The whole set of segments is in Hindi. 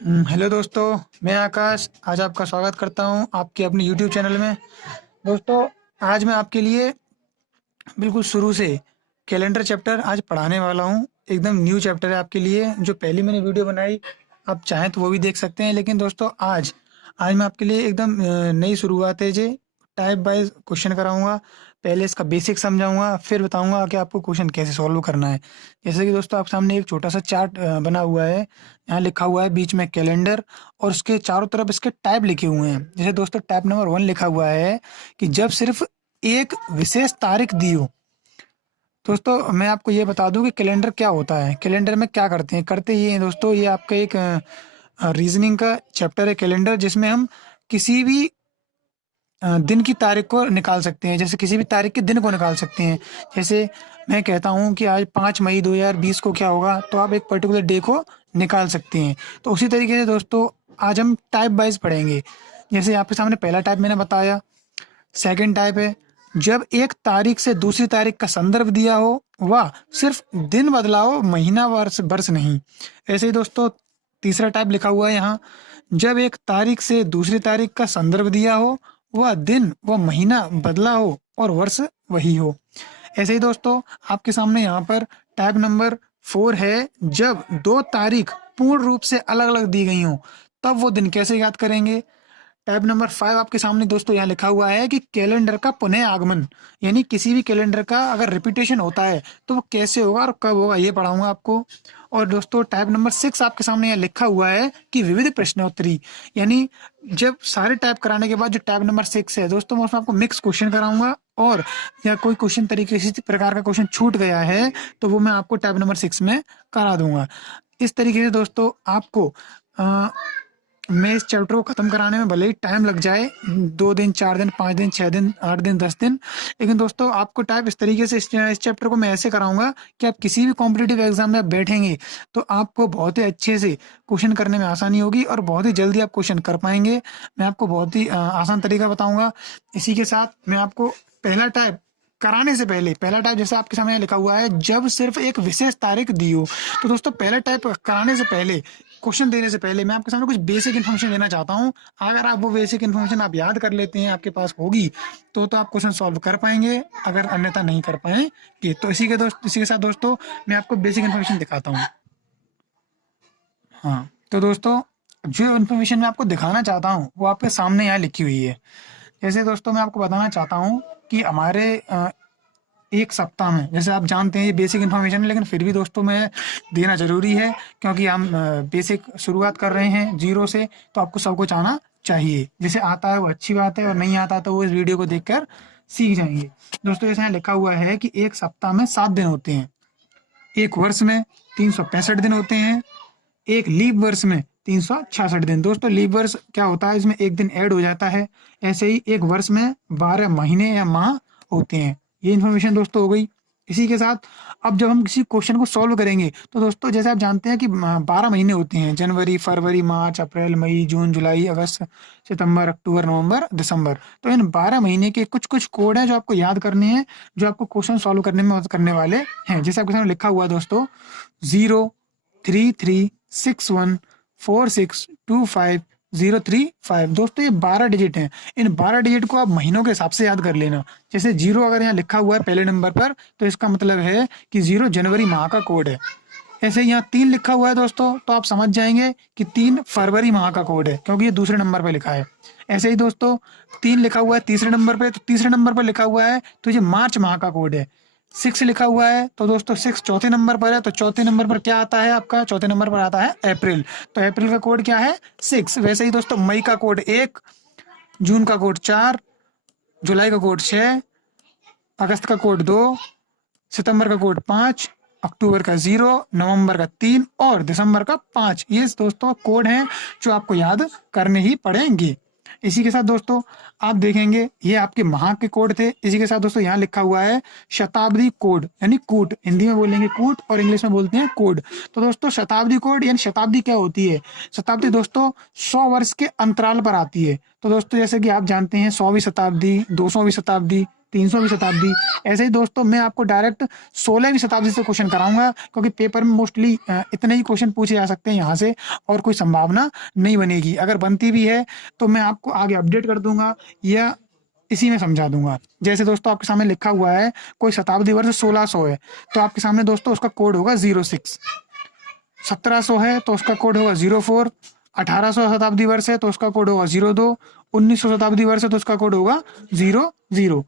हेलो दोस्तों। मैं आकाश आज आपका स्वागत करता हूं आपके अपने यूट्यूब चैनल में। दोस्तों, आज मैं आपके लिए बिल्कुल शुरू से कैलेंडर चैप्टर आज पढ़ाने वाला हूं। एकदम न्यू चैप्टर है आपके लिए। जो पहली मैंने वीडियो बनाई, आप चाहें तो वो भी देख सकते हैं। लेकिन दोस्तों, आज आज मैं आपके लिए एकदम नई शुरुआत है। जे टाइप वाइज क्वेश्चन कराऊंगा। पहले इसका बेसिक समझाऊंगा, फिर बताऊंगा कि आपको क्वेश्चन कैसे सॉल्व करना है। जैसे कि दोस्तों, आप सामने एक छोटा सा चार्ट बना हुआ है। यहाँ लिखा हुआ है बीच में कैलेंडर, और उसके चारों तरफ इसके टैब लिखे हुए हैं। जैसे दोस्तों, टैब नंबर 1 लिखा हुआ है कि जब सिर्फ एक विशेष तारीख दी हो। दोस्तों, मैं आपको ये बता दूं कि कैलेंडर क्या होता है। कैलेंडर में क्या करते हैं, करते ये हैं दोस्तों। ये आपका एक रीजनिंग का चैप्टर है कैलेंडर, जिसमें हम किसी भी दिन की तारीख को निकाल सकते हैं। जैसे किसी भी तारीख के दिन को निकाल सकते हैं। जैसे मैं कहता हूँ कि आज 5 मई 2020 को क्या होगा, तो आप एक पर्टिकुलर डे को निकाल सकते हैं। तो उसी तरीके से दोस्तों, आज हम टाइप वाइज पढ़ेंगे। जैसे आपके सामने पहला टाइप मैंने बताया। सेकंड टाइप है जब एक तारीख से दूसरी तारीख का संदर्भ दिया हो, वह सिर्फ दिन बदला हो, महीना वर्ष वर्ष नहीं। ऐसे ही दोस्तों, तीसरा टाइप लिखा हुआ है यहाँ। जब एक तारीख से दूसरी तारीख का संदर्भ दिया हो, वह दिन व महीना बदला हो और वर्ष वही हो। ऐसे ही दोस्तों, आपके सामने यहाँ पर टाइप नंबर 4 है। जब दो तारीख पूर्ण रूप से अलग अलग दी गई हो, तब वो दिन कैसे याद करेंगे। टैब नंबर 5 आपके सामने दोस्तों यहाँ लिखा हुआ है कि कैलेंडर का पुनः आगमन, यानी किसी भी कैलेंडर का अगर रिपीटेशन होता है तो वो कैसे होगा और कब होगा, ये पढ़ाऊंगा आपको। और दोस्तों, टैब नंबर 6 आपके सामने यहाँ लिखा हुआ है कि विविध प्रश्नोत्तरी, यानी जब सारे टैब कराने के बाद जो टैब नंबर 6 है दोस्तों, मैं उसमें आपको मिक्स क्वेश्चन कराऊंगा। और या कोई क्वेश्चन तरीके इसी प्रकार का क्वेश्चन छूट गया है तो वो मैं आपको टैब नंबर 6 में करा दूंगा। इस तरीके से दोस्तों, आपको मैं इस चैप्टर को खत्म कराने में भले ही टाइम लग जाए, 2 दिन 4 दिन 5 दिन 6 दिन 8 दिन 10 दिन, लेकिन दोस्तों आपको टाइप इस तरीके से इस चैप्टर को मैं ऐसे कराऊंगा कि आप किसी भी कॉम्पिटिटिव एग्जाम में आप बैठेंगे तो आपको बहुत ही अच्छे से क्वेश्चन करने में आसानी होगी और बहुत ही जल्दी आप क्वेश्चन कर पाएंगे। मैं आपको बहुत ही आसान तरीका बताऊंगा। इसी के साथ मैं आपको पहला टाइप कराने से पहले, पहला टाइप जैसे आपके सामने लिखा हुआ है, जब सिर्फ एक विशेष तारीख दी हो। तो दोस्तों, पहला टाइप कराने से पहले, क्वेश्चन देने से पहले मैं आपके सामने कुछ बेसिक इन्फॉर्मेशन देना चाहता हूँ। अगर आप वो बेसिक इन्फॉर्मेशन आप याद कर लेते हैं, आपके पास होगी, तो आप क्वेश्चन सॉल्व कर पाएंगे। अगर अन्यथा नहीं कर पाएंगे तो इसी के साथ दोस्तों, मैं आपको बेसिक इन्फॉर्मेशन दिखाता हूँ। हाँ, तो दोस्तों, जो इन्फॉर्मेशन मैं आपको दिखाना चाहता हूँ वो आपके सामने यहाँ लिखी हुई है। जैसे दोस्तों, मैं आपको बताना चाहता हूँ कि हमारे एक सप्ताह में, जैसे आप जानते हैं ये बेसिक इन्फॉर्मेशन है, लेकिन फिर भी दोस्तों में देना ज़रूरी है, क्योंकि हम बेसिक शुरुआत कर रहे हैं जीरो से, तो आपको सब कुछ आना चाहिए। जैसे आता है वो अच्छी बात है, और नहीं आता तो वो इस वीडियो को देखकर सीख जाएंगे। दोस्तों, जैसे यहाँ लिखा हुआ है कि एक सप्ताह में 7 दिन होते हैं, एक वर्ष में 365 दिन होते हैं, एक लीप वर्ष में 366 दिन। दोस्तों, लीप वर्ष क्या होता है, इसमें एक दिन ऐड हो जाता है। ऐसे ही एक वर्ष में 12 महीने या माह होते हैं। ये इन्फॉर्मेशन दोस्तों हो गई। इसी के साथ अब जब हम किसी क्वेश्चन को सॉल्व करेंगे तो दोस्तों, जैसे आप जानते हैं कि 12 महीने होते हैं, जनवरी फरवरी मार्च अप्रैल मई जून जुलाई अगस्त सितंबर अक्टूबर नवंबर दिसंबर। तो इन 12 महीने के कुछ कुछ कोड हैं जो आपको याद करने हैं, जो आपको क्वेश्चन सॉल्व करने में मदद करने वाले हैं। जैसे आपके सामने लिखा हुआ है दोस्तों, 033614625 दोस्तों, ये 12 डिजिट हैं। इन 12 डिजिट को आप महीनों के हिसाब से याद कर लेना। जैसे 0 अगर यहाँ लिखा हुआ है पहले नंबर पर, तो इसका मतलब है कि 0 जनवरी माह का कोड है। ऐसे यहाँ 3 लिखा हुआ है दोस्तों, तो आप समझ जाएंगे कि 3 फरवरी माह का कोड है, क्योंकि ये दूसरे नंबर पर लिखा है। ऐसे ही दोस्तों, 3 लिखा हुआ है तीसरे नंबर पे, तो तीसरे नंबर पर लिखा हुआ है तो ये मार्च माह का कोड है। 6 लिखा हुआ है तो दोस्तों 6 चौथे नंबर पर है, तो चौथे नंबर पर क्या आता है आपका, चौथे नंबर पर आता है अप्रैल। तो अप्रैल का कोड क्या है, 6। वैसे ही दोस्तों, मई का कोड 1, जून का कोड 4, जुलाई का कोड 6, अगस्त का कोड 2, सितंबर का कोड 5, अक्टूबर का 0, नवंबर का 3 और दिसंबर का 5। ये दोस्तों कोड हैं जो आपको याद करने ही पड़ेंगे। इसी के साथ दोस्तों, आप देखेंगे ये आपके माह के कोड थे। इसी के साथ दोस्तों, यहाँ लिखा हुआ है शताब्दी कोड, यानी कूट, हिंदी में बोलेंगे कूट और इंग्लिश में बोलते हैं कोड। तो दोस्तों, शताब्दी कोड यानी शताब्दी क्या होती है, शताब्दी दोस्तों 100 वर्ष के अंतराल पर आती है। तो दोस्तों, जैसे कि आप जानते हैं 100वीं शताब्दी, 200वीं शताब्दी, 300वीं शताब्दी। ऐसे ही दोस्तों मैं आपको डायरेक्ट 16वीं शताब्दी से क्वेश्चन कराऊंगा, क्योंकि पेपर में मोस्टली इतने ही क्वेश्चन पूछे जा सकते हैं यहाँ से, और कोई संभावना नहीं बनेगी। अगर बनती भी है तो मैं आपको आगे अपडेट कर दूंगा या इसी में समझा दूंगा। जैसे दोस्तों आपके सामने लिखा हुआ है कोई शताब्दी वर्ष 1600 है, तो आपके सामने दोस्तों उसका कोड होगा 06। 1700 है तो उसका कोड होगा 04। 1800 शताब्दी वर्ष है तो उसका कोड होगा 02। 1900 शताब्दी वर्ष है तो उसका कोड होगा 00।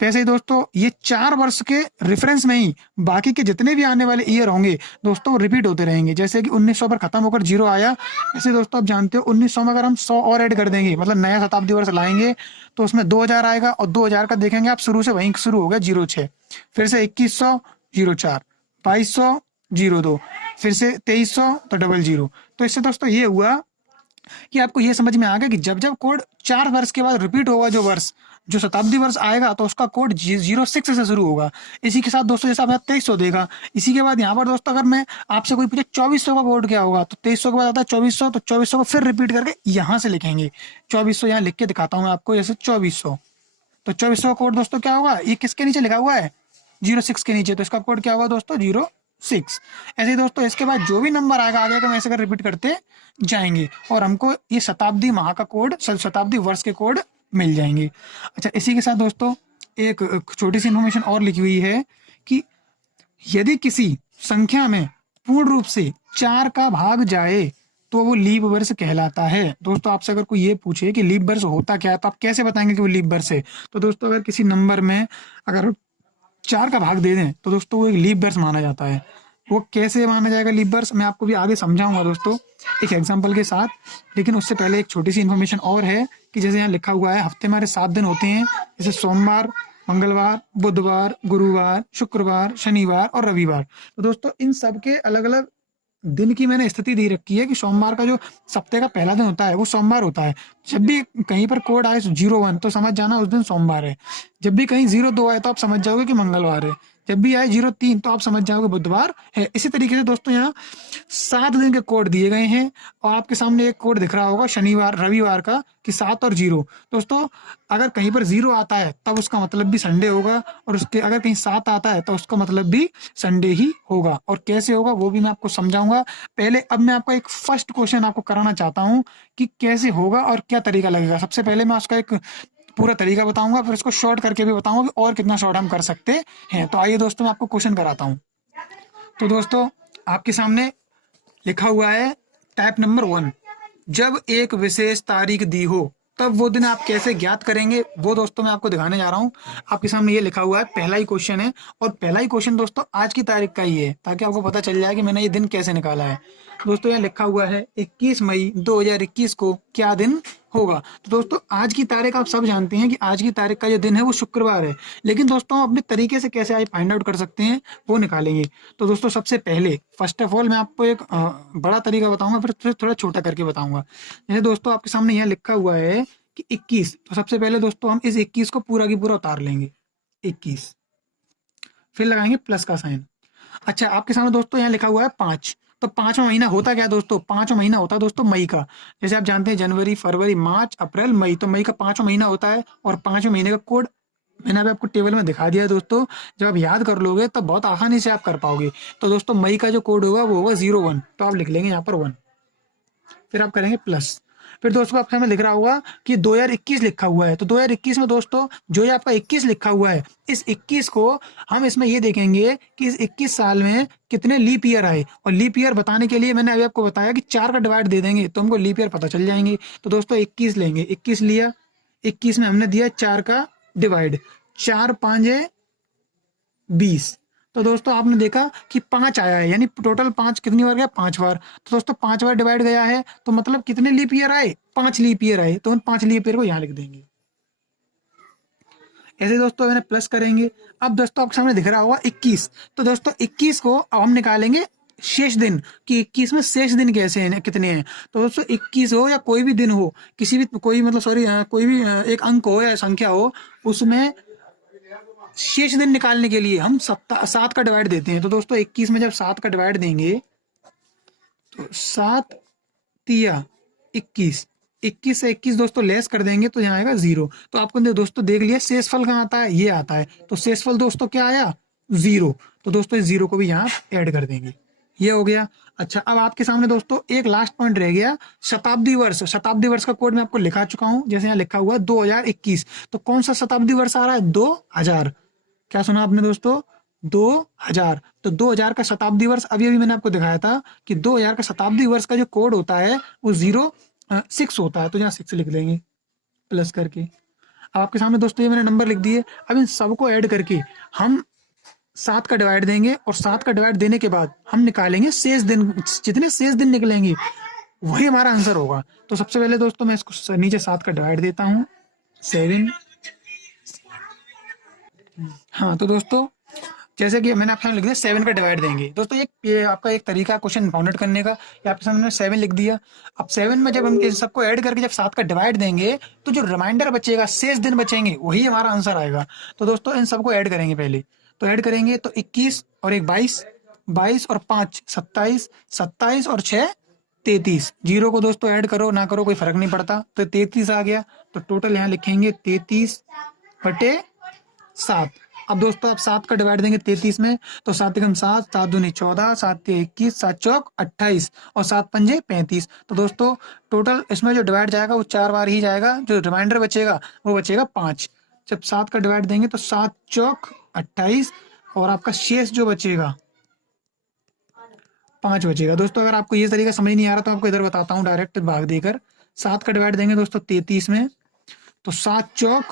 वैसे ही दोस्तों ये 4 वर्ष के रेफरेंस में ही बाकी के जितने भी आने वाले ईयर होंगे दोस्तों रिपीट होते रहेंगे। जैसे कि 1900 पर खत्म होकर 0 आया, ऐसे दोस्तों आप जानते हो 1900 में अगर हम 100 और ऐड कर देंगे, मतलब नया शताब्दी वर्ष लाएंगे, तो उसमें 2000 आएगा, और 2000 का देखेंगे आप शुरू से वहीं शुरू हो गया 06। फिर से 2100 04, 2200 02, फिर से 2300 तो 00। तो इससे दोस्तों ये हुआ कि आपको ये समझ में आ गया कि जब जब कोड 4 वर्ष के बाद रिपीट होगा, जो वर्ष जो शताब्दी वर्ष आएगा तो उसका कोड 06 से शुरू होगा। इसी के साथ दोस्तों जैसे आपने 2300 देखा, इसी के बाद यहाँ पर दोस्तों अगर मैं आपसे कोई पूछे 2400 का कोड क्या होगा, तो 2300 के बाद आता है 2400, तो 2400 को फिर रिपीट करके यहाँ से लिखेंगे 2400। यहाँ लिख के दिखाता हूँ मैं आपको, जैसे 2400, तो 2400 का कोड दोस्तों क्या होगा, ये किसके नीचे लिखा हुआ है 06 के नीचे, तो इसका कोड क्या होगा दोस्तों 06। ऐसे ही दोस्तों इसके बाद जो भी नंबर आएगा आगे का, ऐसे कर रिपीट करते जाएंगे और हमको ये शताब्दी माह का कोड, शताब्दी वर्ष के कोड मिल जाएंगे। अच्छा, इसी के साथ दोस्तों एक छोटी सी इन्फॉर्मेशन और लिखी हुई है कि यदि किसी संख्या में पूर्ण रूप से 4 का भाग जाए तो वो लीप वर्ष कहलाता है। दोस्तों आपसे अगर कोई ये पूछे कि लीप वर्ष होता क्या है, तो आप कैसे बताएंगे कि वो लीप वर्ष है? तो दोस्तों अगर किसी नंबर में अगर 4 का भाग दे दें तो दोस्तों वो एक लीप वर्ष माना जाता है। वो कैसे माना जाएगा लीप वर्ष, मैं आपको भी आगे समझाऊंगा दोस्तों एक एग्जांपल के साथ। लेकिन उससे पहले एक छोटी सी इन्फॉर्मेशन और है कि जैसे यहाँ लिखा हुआ है हफ्ते में हमारे 7 दिन होते हैं, जैसे सोमवार, मंगलवार, बुधवार, गुरुवार, शुक्रवार, शनिवार और रविवार। तो दोस्तों इन सब के अलग अलग दिन की मैंने स्थिति दे रखी है कि सोमवार का जो सप्ताह का पहला दिन होता है वो सोमवार होता है। जब भी कहीं पर कोड आए 01 तो समझ जाना उस दिन सोमवार है। जब भी कहीं 02 आए तो आप समझ जाओगे कि मंगलवार है। जब भी आए 03 तो आप समझ जाओगे बुधवार है। इसी तरीके से दोस्तों यहाँ 7 दिन के कोड दिए गए हैं और आपके सामने एक कोड दिख रहा होगा शनिवार रविवार का कि 7 और 0। दोस्तों अगर कहीं पर 0 आता है तब उसका मतलब भी संडे होगा, और उसके अगर कहीं 7 आता है तो उसका मतलब भी संडे ही होगा। और कैसे होगा वो भी मैं आपको समझाऊंगा। पहले अब मैं आपको एक फर्स्ट क्वेश्चन आपको कराना चाहता हूँ कि कैसे होगा और क्या तरीका लगेगा। सबसे पहले मैं उसका एक पूरा तरीका बताऊंगा, फिर उसको शॉर्ट करके भी बताऊंगा कि और कितना शॉर्ट हम कर सकते हैं। तो आइए दोस्तों मैं आपको क्वेश्चन कराता हूँ। तो दोस्तों आपके सामने लिखा हुआ है टाइप नंबर 1, जब एक विशेष तारीख दी हो तब वो दिन आप कैसे ज्ञात करेंगे, वो दोस्तों मैं आपको दिखाने जा रहा हूँ। आपके सामने ये लिखा हुआ है, पहला ही क्वेश्चन है और पहला ही क्वेश्चन दोस्तों आज की तारीख का ही है, ताकि आपको पता चल जाए कि मैंने ये दिन कैसे निकाला है। दोस्तों यहाँ लिखा हुआ है 21 मई 2021 को क्या दिन होगा। तो दोस्तों आज की तारीख आप सब जानते हैं कि आज की तारीख का जो दिन है वो शुक्रवार है, लेकिन दोस्तों हम अपने तरीके से कैसे आज फाइंड आउट कर सकते हैं वो निकालेंगे। तो दोस्तों सबसे पहले फर्स्ट ऑफ ऑल मैं आपको एक बड़ा तरीका बताऊंगा, फिर थोड़ा छोटा करके बताऊंगा। जैसे दोस्तों आपके सामने यहाँ लिखा हुआ है कि 21, तो सबसे पहले दोस्तों हम इस 21 को पूरा की पूरा उतार लेंगे 21, फिर लगाएंगे प्लस का साइन। अच्छा आपके सामने दोस्तों यहाँ लिखा हुआ है 5, तो 5वां महीना होता क्या दोस्तों, 5वां महीना होता है दोस्तों मई का। जैसे आप जानते हैं जनवरी, फरवरी, मार्च, अप्रैल, मई, तो मई का 5वां महीना होता है। और 5वें महीने का कोड मैंने अभी आपको टेबल में दिखा दिया है दोस्तों। जब आप याद कर लोगे तब बहुत आसानी से आप कर पाओगे। तो दोस्तों मई का जो कोड होगा वो होगा 01, तो आप लिख लेंगे यहाँ पर 1, फिर आप करेंगे प्लस। फिर दोस्तों आपके सामने लिख रहा होगा कि 2021 लिखा हुआ है, तो 2021 में दोस्तों जो ये आपका 21 लिखा हुआ है, इस 21 को हम इसमें ये देखेंगे कि इस 21 साल में कितने लीप ईयर आए। और लीप ईयर बताने के लिए मैंने अभी आपको बताया कि 4 का डिवाइड दे देंगे तो हमको लीप ईयर पता चल जाएंगे। तो दोस्तों 21 लेंगे, 21 लिया, 21 में हमने दिया 4 का डिवाइड, 4 5 20। तो दोस्तों आपने देखा कि 5 आया है, यानी टोटल 5 कितनी बार गया, 5 बार। तो दोस्तों 5 बार डिवाइड गया है तो मतलब कितने लीप ईयर आए, 5 लीप ईयर आए। तो उन 5 लीप ईयर को यहाँ लिख देंगे। ऐसे दोस्तों मैंने प्लस करेंगे। अब दोस्तों आपके सामने दिख रहा होगा 21, तो दोस्तों 21 को अब हम निकालेंगे शेष दिन कि 21 में शेष दिन कैसे हैं, कितने हैं। तो दोस्तों 21 हो या कोई भी दिन हो, किसी भी कोई मतलब सॉरी कोई भी एक अंक हो या संख्या हो, उसमें शेष दिन निकालने के लिए हम 7 का डिवाइड देते हैं। तो दोस्तों 21 में जब 7 का डिवाइड देंगे तो 7 तिया 21, 21 से 21 दोस्तों लेस कर देंगे तो यहाँ आएगा 0। तो आपको दोस्तों देख लिया शेषफल कहाँ आता है, ये आता है। तो शेषफल दोस्तों क्या आया, 0। तो दोस्तों इस 0 को भी यहाँ ऐड कर देंगे, ये हो गया। अच्छा, अब आपके सामने दोस्तों एक लास्ट पॉइंट रह गया, शताब्दी वर्ष। शताब्दी वर्ष का कोड मैं आपको लिखा चुका हूँ, जैसे यहाँ लिखा हुआ है 2021। तो कौन सा शताब्दी वर्ष आ रहा है, 2000। क्या सुना आपने दोस्तों, 2000। तो 2000 का शताब्दी वर्ष अभी अभी मैंने आपको दिखाया था कि 2000 का शताब्दी वर्ष का जो कोड होता है वो 06 होता है। तो यहाँ 6 लिख देंगे प्लस करके। अब आपके सामने दोस्तों ये मैंने नंबर लिख दिए। अब इन सबको ऐड करके हम 7 का डिवाइड देंगे, और 7 का डिवाइड देने के बाद हम निकालेंगे शेष दिन। जितने शेष दिन निकलेंगे वही हमारा आंसर होगा। तो सबसे पहले दोस्तों मैं इसको नीचे 7 का डिवाइड देता हूँ, 7। हाँ, तो दोस्तों जैसे कि मैंने आपके सामने लिख दिया 7 का डिवाइड देंगे। दोस्तों ये आपका एक तरीका है क्वेश्चन फाउंड आउट करने का। ये आपके सामने 7 लिख दिया। अब 7 में जब हम इस सबको ऐड करके जब 7 का डिवाइड देंगे तो जो रिमाइंडर बचेगा, शेष दिन बचेंगे, वही हमारा आंसर आएगा। तो दोस्तों इन सबको ऐड करेंगे पहले। तो ऐड करेंगे तो 21 और 1 22, 22 और 5 27, 27 और 6 33। 0 को दोस्तों ऐड करो ना करो कोई फर्क नहीं पड़ता। तो 33 आ गया। तो टोटल यहाँ लिखेंगे 33/7। अब दोस्तों आप 7 का डिवाइड देंगे 33 में, तो 7 एकम 7, 7 दूनी 14, 7 तिया 21, 7 चौक 28 और 7 पंजे 35। तो दोस्तों टोटल इसमें जो डिवाइड जाएगा वो 4 बार ही जाएगा, जो रिमाइंडर बचेगा वो बचेगा 5। जब 7 का डिवाइड देंगे तो 7 चौक 28 और आपका शेष जो बचेगा 5 बचेगा। दोस्तों अगर आपको ये तरीका समझ नहीं आ रहा तो आपको इधर बताता हूँ डायरेक्ट भाग देकर। 7 का डिवाइड देंगे दोस्तों 33 में, तो 7 चौक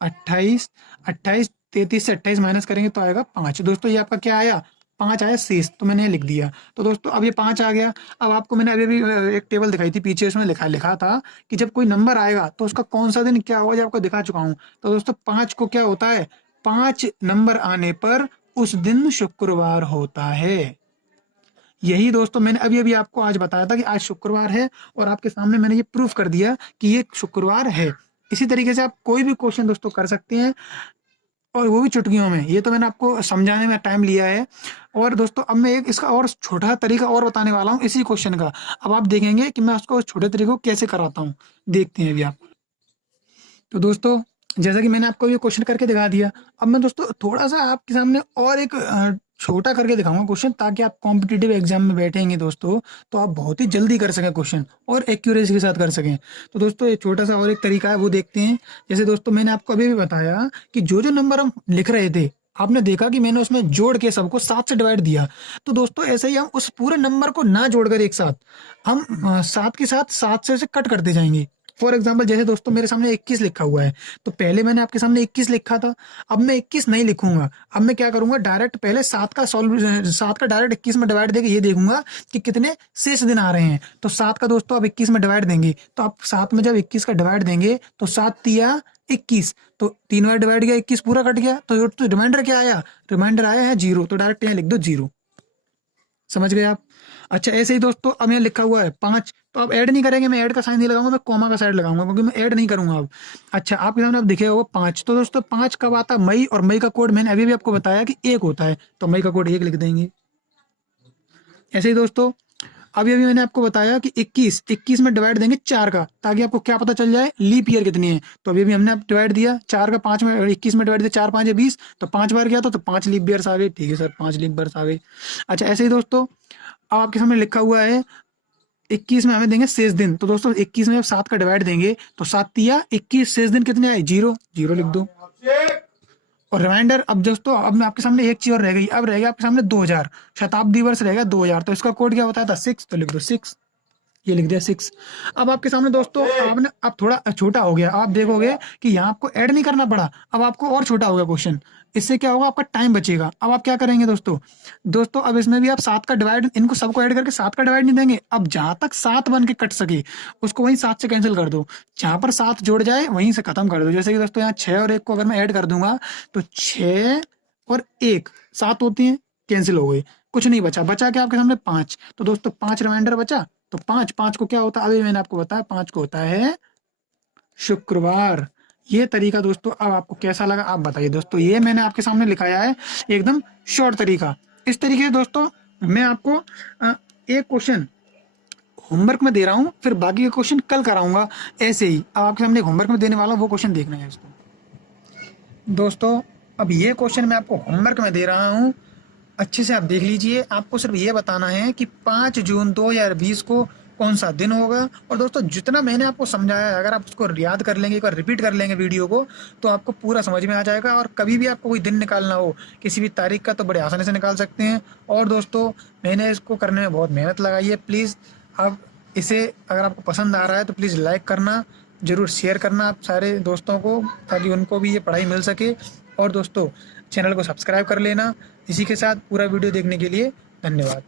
28, 28 33 से 28 माइनस करेंगे तो आएगा 5। दोस्तों ये आपका क्या आया, 5 आया शेष। तो मैंने लिख दिया। तो दोस्तों अब ये 5 आ गया। अब आपको मैंने अभी अभी एक टेबल दिखाई थी पीछे, उसमें लिखा था कि जब कोई नंबर आएगा तो उसका कौन सा दिन क्या होगा, जब आपको दिखा चुका हूँ। तो दोस्तों 5 को क्या होता है, 5 नंबर आने पर उस दिन शुक्रवार होता है। यही दोस्तों मैंने अभी अभी आपको आज बताया था कि आज शुक्रवार है, और आपके सामने मैंने ये प्रूफ कर दिया कि ये शुक्रवार है। इसी तरीके से आप कोई भी क्वेश्चन दोस्तों कर सकते हैं, और वो भी चुटकियों में। ये तो मैंने आपको समझाने में टाइम लिया है। और दोस्तों अब मैं एक इसका और छोटा तरीका और बताने वाला हूँ इसी क्वेश्चन का। अब आप देखेंगे कि मैं उसको छोटे तरीके को कैसे कराता हूँ, देखते हैं अभी आप। तो दोस्तों जैसा कि मैंने आपको ये क्वेश्चन करके दिखा दिया, अब मैं दोस्तों थोड़ा सा आपके सामने और एक छोटा करके दिखाऊंगा क्वेश्चन, ताकि आप कॉम्पिटिटिव एग्जाम में बैठेंगे दोस्तों तो आप बहुत ही जल्दी कर सकें क्वेश्चन, और एक्यूरेसी के साथ कर सकें। तो दोस्तों ये छोटा सा और एक तरीका है, वो देखते हैं। जैसे दोस्तों मैंने आपको अभी भी बताया कि जो जो नंबर हम लिख रहे थे, आपने देखा कि मैंने उसमें जोड़ के सबको 7 से डिवाइड दिया। तो दोस्तों ऐसे ही हम उस पूरे नंबर को ना जोड़कर एक साथ हम 7 के साथ 7 से कट करते जाएंगे। फॉर एग्जाम्पल जैसे दोस्तों मेरे सामने 21 लिखा हुआ है, तो पहले मैंने आपके सामने 21 लिखा था। अब मैं 21 नहीं लिखूंगा। अब मैं क्या करूंगा, डायरेक्ट पहले 7 का डायरेक्ट 21 में डिवाइड देके ये देखूंगा कि कितने शेष दिन आ रहे हैं। तो 7 का दोस्तों आप 21 में डिवाइड देंगे, तो आप 7 में जब 21 का डिवाइड देंगे तो 7 तिया 21, तो 3 बार डिवाइड किया 21 पूरा कट गया। तो रिमाइंडर क्या आया, रिमाइंडर आया है 0। तो डायरेक्ट यहाँ लिख दो 0। समझ गए आप। अच्छा ऐसे ही दोस्तों अब यहाँ लिखा हुआ है 5, तो अब ऐड नहीं करेंगे, मैं ऐड का साइन नहीं लगाऊंगा, मैं कॉमा का साइड लगाऊंगा, क्योंकि मैं ऐड नहीं करूंगा अब। अच्छा आपके सामने अब दिखेगा वो 5। तो दोस्तों 5 कब आता है, मई, और मई का कोड मैंने अभी भी आपको बताया कि 1 होता है, तो मई का कोड 1 लिख देंगे। ऐसे ही दोस्तों अभी अभी मैंने आपको बताया कि 21 में डिवाइड देंगे 4 का, ताकि आपको क्या पता चल जाए लीप ईयर कितनी है। तो अभी अभी हमने डिवाइड दिया 4 का 5 में, 21 में डिवाइड दिया 4 5 20, तो 5 बार गया तो 5 लीप ईयर्स आ गए। ठीक है सर, 5 लीप ईयर्स आ गए। अच्छा ऐसे ही दोस्तों अब आपके सामने लिखा हुआ है 21 में हमें देंगे शेष दिन। तो दोस्तों 21 में 7 का डिवाइड देंगे तो 7 तिया 21, शेष दिन कितने आए, 0 0 लिख दो। और रिमाइंडर अब दोस्तों अब मैं आपके सामने एक चीज और रह गई, अब रह गया आपके सामने 2000, शताब्दी वर्ष रहेगा 2000। तो इसका कोड क्या बताया था, 6। तो लिख दो 6, ये लिख दिया 6। अब आपके सामने दोस्तों आपने अब थोड़ा छोटा हो गया, आप देखोगे कि यहाँ आपको ऐड नहीं करना पड़ा, अब आपको और छोटा हो गया क्वेश्चन। इससे क्या होगा, आपका टाइम बचेगा। अब आप क्या करेंगे दोस्तों, अब इसमें भी आप 7 का डिवाइड, इनको सबको ऐड करके 7 का डिवाइड नहीं देंगे। अब जहां तक 7 बन के कट सके उसको वहीं 7 से कैंसिल कर दो, जहां पर 7 जुड़ जाए वहीं से खत्म कर दो। जैसे कि दोस्तों यहाँ 6 और 1 को अगर मैं ऐड कर दूंगा तो 6 और 1 7 होती है, कैंसिल हो गई, कुछ नहीं बचा। बचा क्या आपके सामने 5। तो दोस्तों 5 रिमाइंडर बचा। तो 5 को क्या होता है, अभी मैंने आपको बताया 5 को होता है शुक्रवार। ये तरीका दोस्तों अब आपको कैसा लगा आप बताइए दोस्तों। ये मैंने आपके सामने लिखाया है एकदम शॉर्ट तरीका। इस तरीके से दोस्तों मैं आपको एक क्वेश्चन होमवर्क में दे रहा हूँ, फिर बाकी के क्वेश्चन कल कराऊंगा ऐसे ही। अब आपके सामने होमवर्क में देने वाला हूँ, वो क्वेश्चन देखना है इसको। दोस्तों अब ये क्वेश्चन मैं आपको होमवर्क में दे रहा हूँ, अच्छे से आप देख लीजिए। आपको सिर्फ ये बताना है कि 5 जून 2020 को कौन सा दिन होगा। और दोस्तों जितना मैंने आपको समझाया है, अगर आप उसको याद कर लेंगे, एक बार रिपीट कर लेंगे वीडियो को, तो आपको पूरा समझ में आ जाएगा। और कभी भी आपको कोई दिन निकालना हो किसी भी तारीख का, तो बड़े आसानी से निकाल सकते हैं। और दोस्तों मैंने इसको करने में बहुत मेहनत लगाई है। प्लीज़ आप इसे, अगर आपको पसंद आ रहा है तो प्लीज़ लाइक करना, ज़रूर शेयर करना आप सारे दोस्तों को, ताकि उनको भी ये पढ़ाई मिल सके। और दोस्तों चैनल को सब्सक्राइब कर लेना। इसी के साथ पूरा वीडियो देखने के लिए धन्यवाद।